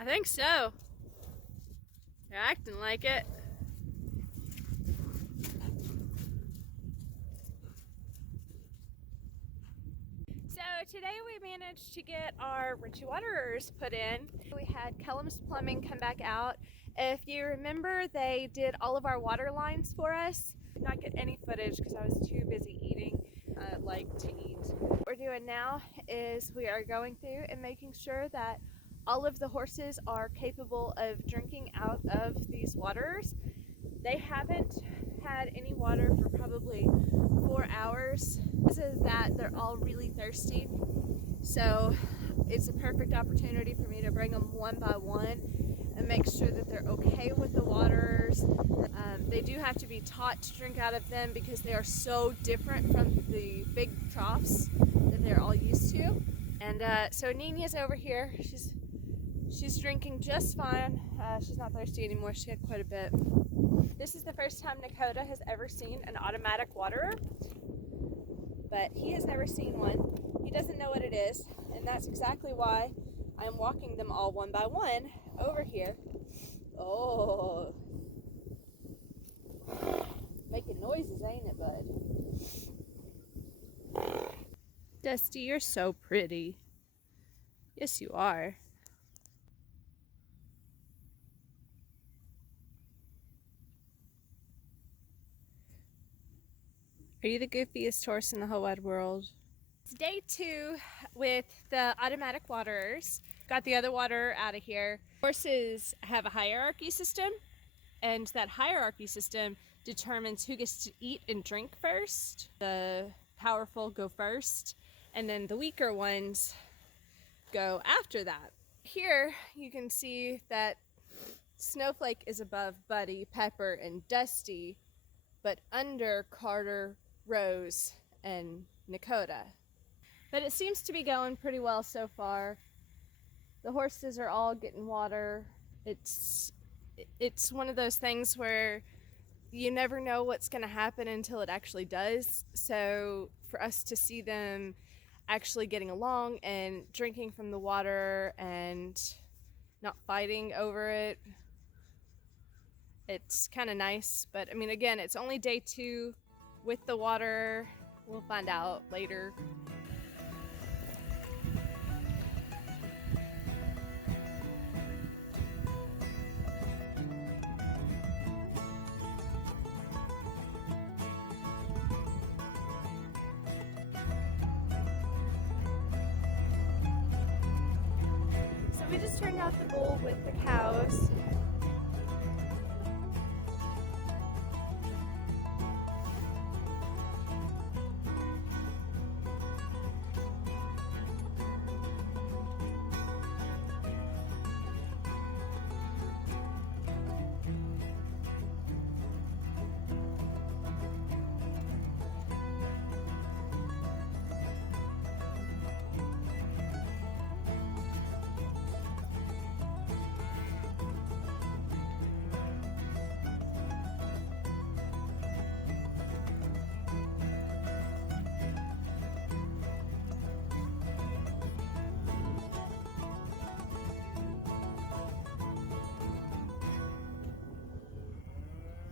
I think so. You're acting like it. So today we managed to get our Ritchie waterers put in. We had Kellum's Plumbing come back out. If you remember, they did all of our water lines for us. Did not get any footage because I was too busy eating. I like to eat. What we're doing now is we are going through and making sure that all of the horses are capable of drinking out of these waterers. They haven't had any water for probably 4 hours. Because of that, they're all really thirsty. So it's a perfect opportunity for me to bring them one by one and make sure that they're okay with the waters. They do have to be taught to drink out of them because they are so different from the big troughs that they're all used to. And so Nina's over here. She's drinking just fine. She's not thirsty anymore. She had quite a bit. This is the first time Nakota has ever seen an automatic waterer, but he has never seen one. He doesn't know what it is, and that's exactly why I'm walking them all one by one over here. Oh, making noises, ain't it, bud? Dusty, you're so pretty. Yes, you are. Are you the goofiest horse in the whole wide world? It's day 2 with the automatic waterers. Got the other water out of here. Horses have a hierarchy system, and that hierarchy system determines who gets to eat and drink first. The powerful go first, and then the weaker ones go after that. Here you can see that Snowflake is above Buddy, Pepper, and Dusty, but under Carter, Rose, and Nakota. But it seems to be going pretty well so far. The horses are all getting water. It's one of those things where you never know what's going to happen until it actually does. So for us to see them actually getting along and drinking from the water and not fighting over it, it's kind of nice. But I mean, again, it's only day 2 with the water. We'll find out later. So we just turned out the bowl with the cows.